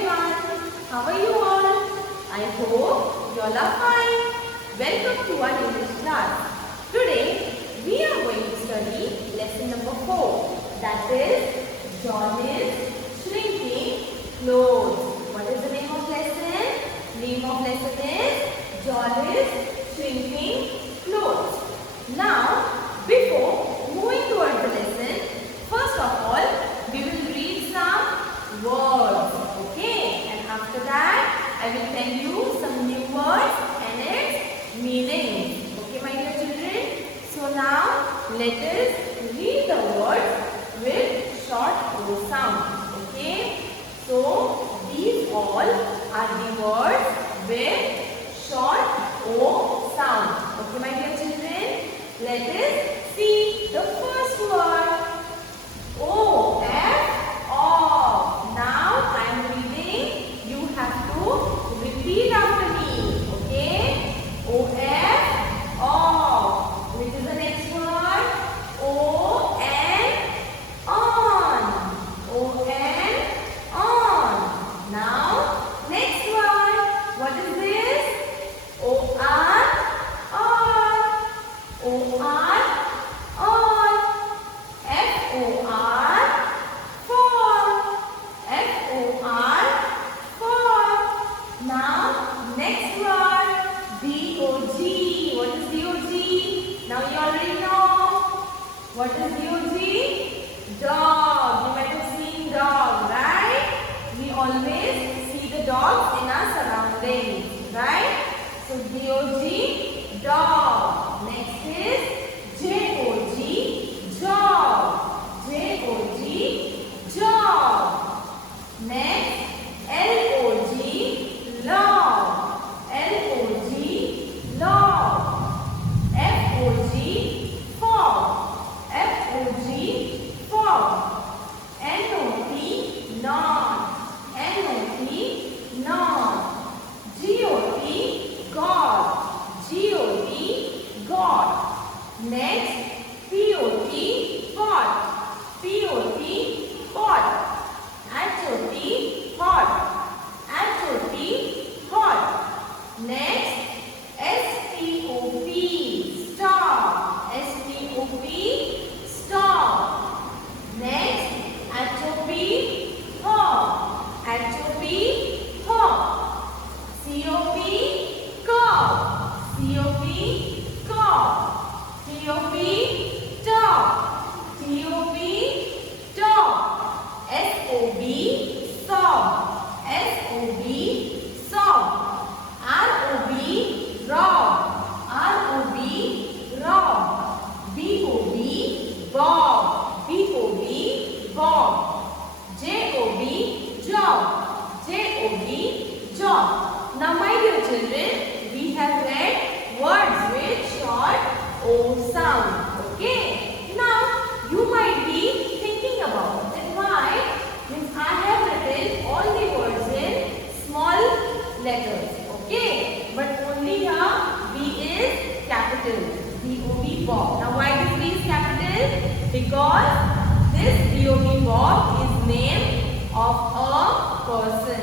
everyone. How are you all? I hope you all are fine. Welcome to our English class. Today we are going to study lesson number 4. That is John is shrinking clothes. What is the name of lesson? Name of lesson is John is shrinking clothes. Now, before moving towards the lesson, first of all, we will read some words, okay? And after that, I will tell you some new words and its meaning. Okay, my dear children? So now, let us read the words with short O sound. Okay? So, these all are the words with short O sound. Okay, my dear children? Let us see the first word. O, F, off. Now I am reading. You have to repeat after me. Okay? O, F, off. Which is the next word? O, N, on. O, N, on. Now, next word. What is this? O, R, on. O, R, on. F, O, R, for. F, O, R, for. Now, next word. D, O, G. What is D, O, G? Now you already know. What is D, O, G? Dog. You might have seen dog, right? We always see the dogs in our surroundings, right? So D, O, G, dog. Next is J, O, G, jog. J, O, G, jog. Next, L, O, G, log. L, O, G, log. F, O, G, fog. F, O, G, fog. N, O, T, non. N, O, T, non. G, O, T, God. G, O, T, God. Next, P, O, T, pot. P, O, T, pot. H, O, T, hot. H, O, T, hot. Next, S, T, O, P, stop. S, T, O, P, stop. Next, H, O, P, hop. H, O, P, hop. C, O, P, cough. C, O, P, cough. T, O, P, top. T, O, P, top. S, O, B, sob. S, O, B, sob. R, O, B, rob. R, O, B, rob. B, O, B, bob. B, O, B, bob. J, O, B, job. J, O, B, job. Now, my dear children, we have read words with short O sound. Okay? Now, you might be thinking about that why means I have written all the words in small letters. Okay? But only here B is capital. B-O-B, Bob. Now, why this B is capital? Because this B-O-B, Bob is name of a person.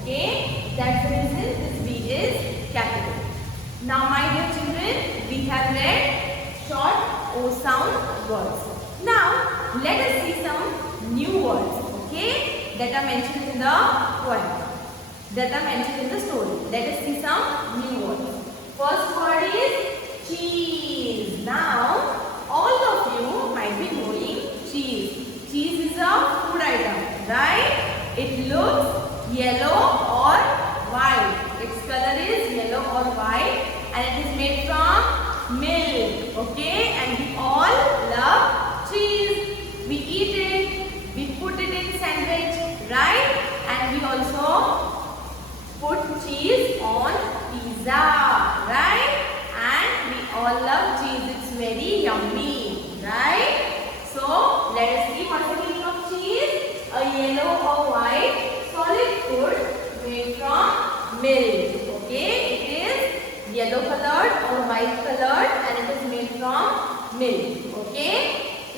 Okay? That's the reason this B is capital. Now, my dear children, we have read short O sound words. Now, let us see some new words, okay, that are mentioned in the poem, that are mentioned in the story. Let us see some new words. First word is cheese. Now, all of you might be knowing cheese. Cheese is a food item, right? It looks yellow or white. Its color is yellow or white and it is made from milk, okay? And we all love cheese. We eat it, we put it in sandwich, right? And we also put cheese on pizza, right? And we all love cheese. It's very yummy, right? So, let us see what is the meaning of cheese. A yellow or white solid food made from milk, okay? It is yellow colored or white colored and it is made from milk, okay?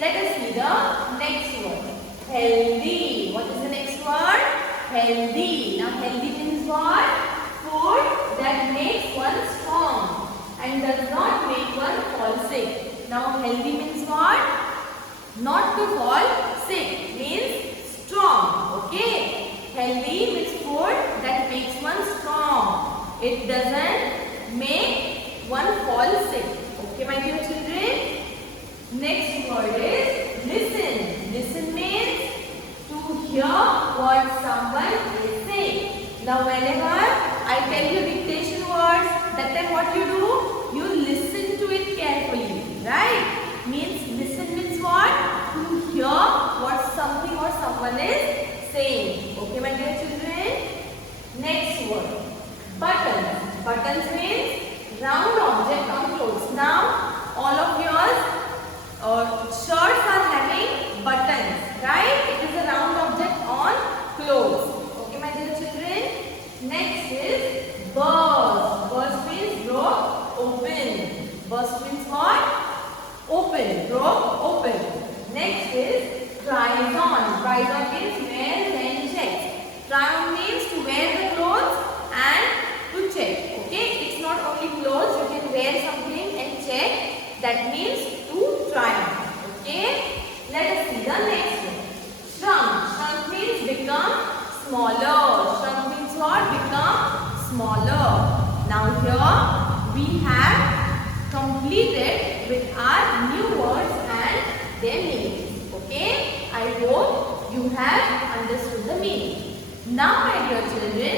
Let us see the next word. Healthy. What is the next word? Healthy. Now Now healthy means what? Food that makes one strong and does not make one fall sick. Now healthy means what? Not to fall sick means strong. Okay. Healthy means food that makes one strong. It doesn't make one fall sick. Okay, my dear children. Next word is listen. Listen means to hear what someone is saying. Now whenever I tell you dictation words, that time what you do? You listen to it carefully. Right? Means listen means what? To hear what something or someone is saying. Okay, my dear children. Next word. Buttons. Buttons means round object on clothes. Now all of yours shirts are having buttons, right? It is a round object on clothes. Okay, my dear children. Next is burst. Burst means broke open. Burst means what? Open. Broke open. Next is tries on. Tries on means wear then checks. Try on means to wear the clothes and to check. Okay, it's not only clothes. You can wear something and check. That means to try on. Okay, let us see the next one. Shrunk. Shrunk means become smaller. Shrunk means what? Become smaller. Now here we have completed with our new words and their meanings. Okay, I hope you have understood the meaning. Now my dear children,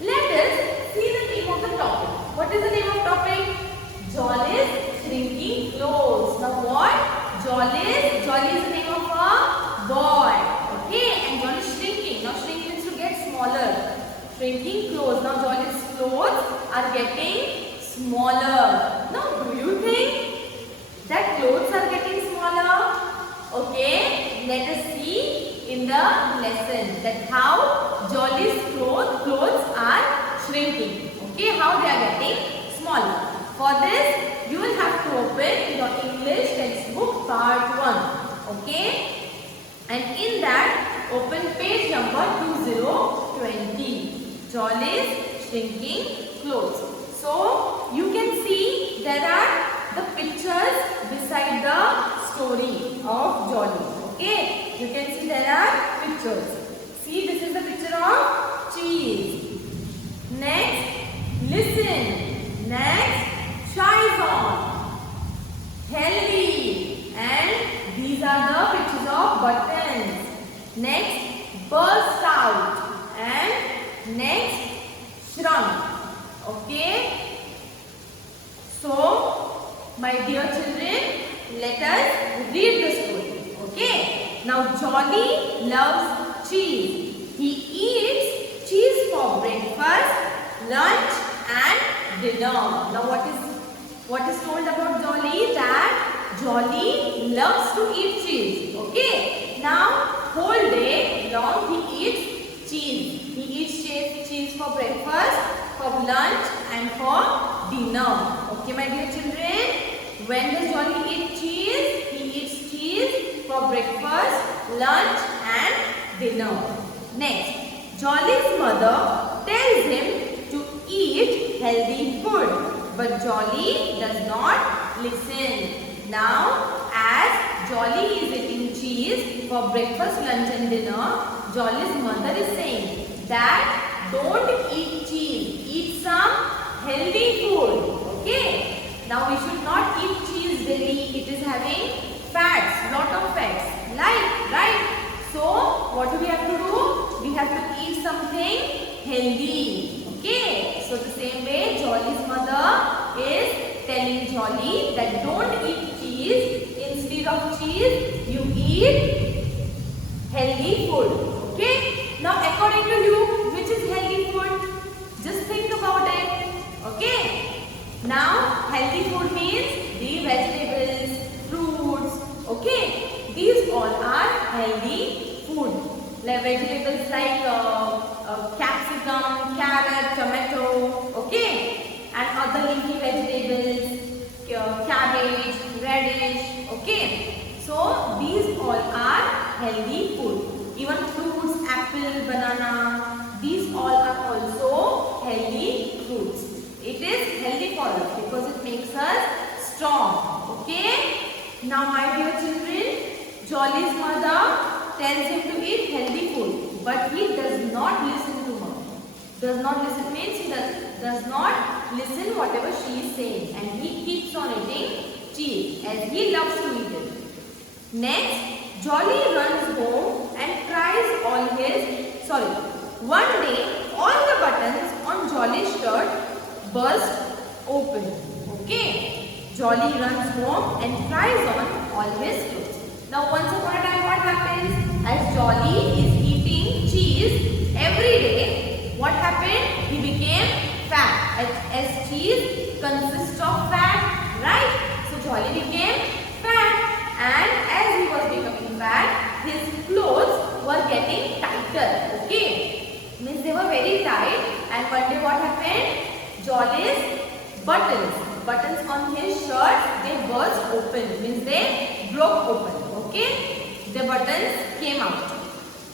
let us see the name of the topic. What is the name of topic? Jolly's shrinking clothes. Now what? Jolly is the name of a boy. Okay, and Jolly is shrinking. Now shrink means to get smaller. Shrinking clothes. Now Jolly's clothes are getting smaller. Now do you think that clothes are getting smaller? Okay, let us see in the lesson that how Jolly's clothes are shrinking. Okay, how they are getting smaller. For this, you will have to open your English textbook part 1. Okay? And in that, open page number 2020. Jolly's shrinking clothes. So, you can see there are the pictures beside the story of Jolly. Okay? You can see there are pictures. See, this is the picture of cheese. Next, listen. Next, tries on, healthy, and these are the pictures of buttons. Next, burst out, and next, shrunk. Okay. So, my dear children, let us read the story. Okay. Now, Jolly loves cheese. He eats cheese for breakfast, lunch, and dinner. Now, what is told about Jolly? That Jolly loves to eat cheese. Okay. Now, whole day long he eats cheese. He eats cheese for breakfast, for lunch and for dinner. Okay, my dear children. When does Jolly eat cheese? He eats cheese for breakfast, lunch and dinner. Next, Jolly's mother tells him to eat healthy food. But Jolly does not listen. Now, as Jolly is eating cheese for breakfast, lunch and dinner, Jolly's mother is saying that don't eat cheese. Eat some healthy food. Okay? Now, we should not eat cheese daily. It is having fats, lot of fats. Right? So, what do we have to do? We have to eat something healthy. Okay, so the same way Jolly's mother is telling Jolly that don't eat cheese. Instead of cheese, you eat healthy food. Okay, now according to you, which is healthy food? Just think about it. Okay, now healthy food means the vegetables, fruits. Okay, these all are healthy food. Like vegetables like capsicum, carrot, tomato, okay, and other leafy vegetables, cabbage, radish, okay. So these all are healthy food. Even fruits, apple, banana, these all makes us strong. Okay. Now my dear children, Jolly's mother tells him to eat healthy food, but he does not listen to her. Does not listen means he does not listen whatever she is saying, and he keeps on eating cheese as he loves to eat it. Next, Jolly runs home and tries all his, one day all the buttons on Jolly's shirt burst open. Okay, Jolly runs home and tries on all his clothes. Now once upon a time what happens? As Jolly is eating cheese every day, what happened? He became fat. As cheese consists of fat, right? So Jolly became fat, and as he was becoming fat, his clothes were getting tighter. Okay, means they were very tight. And one day what happened? Jolly's buttons on his shirt, they burst open, means they broke open. Okay, the buttons came out,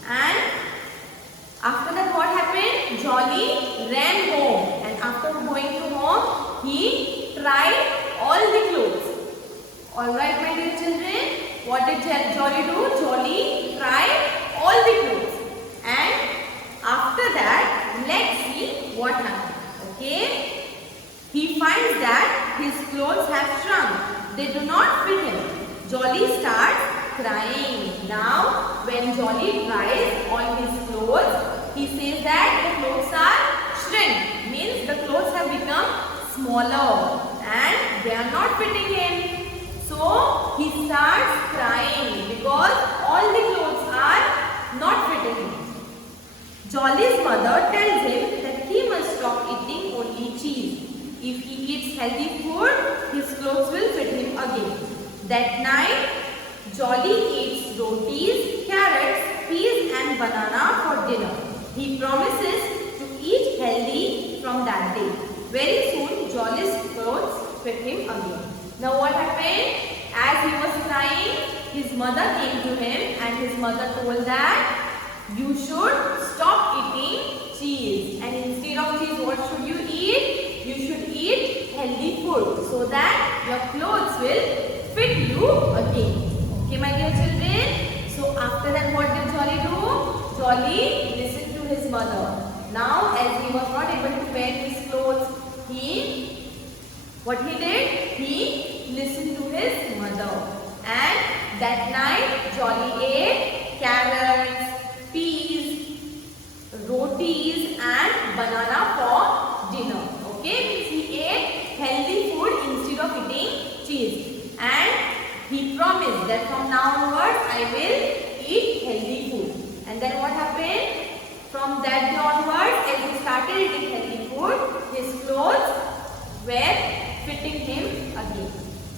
and after that what happened? Jolly ran home, and after going to home, he tried all the clothes. Alright my dear children, what did Jolly do? Jolly tried all the clothes, and after that, let's see what happened. Okay, he finds that his clothes have shrunk. They do not fit him. Jolly starts crying. Now, when Jolly tries on his clothes, he says that the clothes are shrink. Means the clothes have become smaller and they are not fitting him. So, he starts crying because all the clothes are not fitting him. Jolly's mother tells him that he must stop eating only cheese. If he eats healthy food, his clothes will fit him again. That night, Jolly eats rotis, carrots, peas and banana for dinner. He promises to eat healthy from that day. Very soon, Jolly's clothes fit him again. Now what happened? As he was crying, his mother came to him and his mother told that you should stop eating cheese, and instead of cheese, what should you eat? You should eat healthy food so that your clothes will fit you again. Okay my dear children. So after that what did Jolly do? Jolly listened to his mother. Now as he was not able to wear his clothes, what he did? He listened to his mother. And that night Jolly ate carrots, peas, rotis and banana for dinner. Okay, means he ate healthy food instead of eating cheese. And he promised that from now onwards I will eat healthy food. And then what happened? From that day onwards, as he started eating healthy food, his clothes were fitting him again.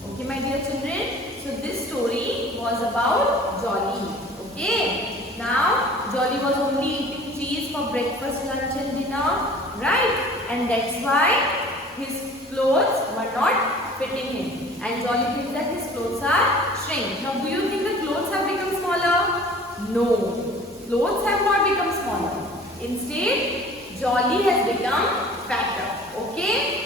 Okay my dear children, so this story was about Jolly. Okay, now Jolly was only eating cheese for breakfast, lunch and dinner, right? And that's why his clothes were not fitting him. And Jolly thinks that his clothes are shrink. Now do you think the clothes have become smaller? No, clothes have not become smaller. Instead, Jolly has become fatter. Okay,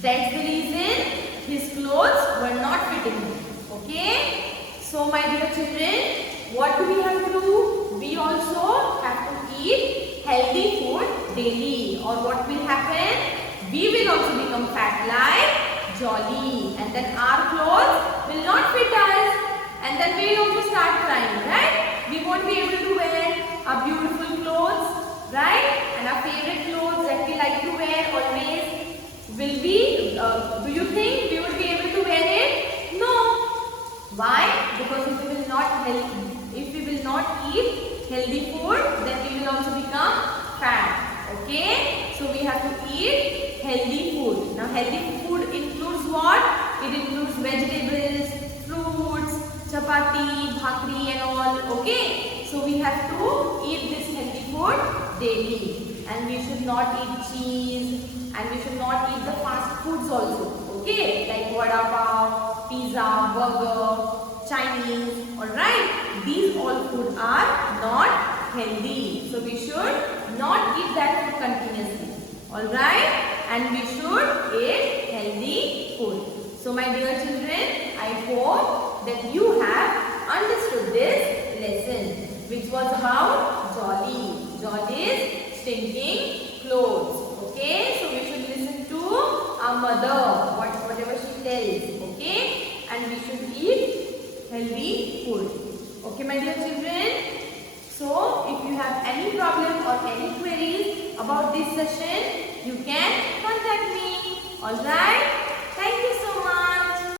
that's the reason his clothes were not fitting him. Okay, so my dear children, what do we have to do? We also have to eat healthy food daily, or what will happen? We will also become fat like Jolly, and then our clothes will not fit us, and then we will also start crying, right? We won't be able to wear our beautiful clothes, right? And our favorite clothes that we like to wear always will be, do you think we will be able to wear it? No. Why? Because if we will not eat healthy food, then we will also become fat. Okay? So we have to eat healthy food. Now healthy food includes what? It includes vegetables, fruits, chapati, bhakri and all. Okay? So we have to eat this healthy food daily. And we should not eat cheese, and we should not eat the fast foods also. Okay? Like vada pav, pizza, burger, Chinese. Alright? These all food are not healthy. So we should not eat that food continuously. Alright? And we should eat healthy food. So my dear children, I hope that you have understood this lesson, which was about Jolly. Jolly is stinking clothes. Okay, so we should listen to our mother, whatever she tells. Okay, and we should eat healthy food. Okay, my dear children. So, if you have any problem or any queries about this session, you can contact me. Alright?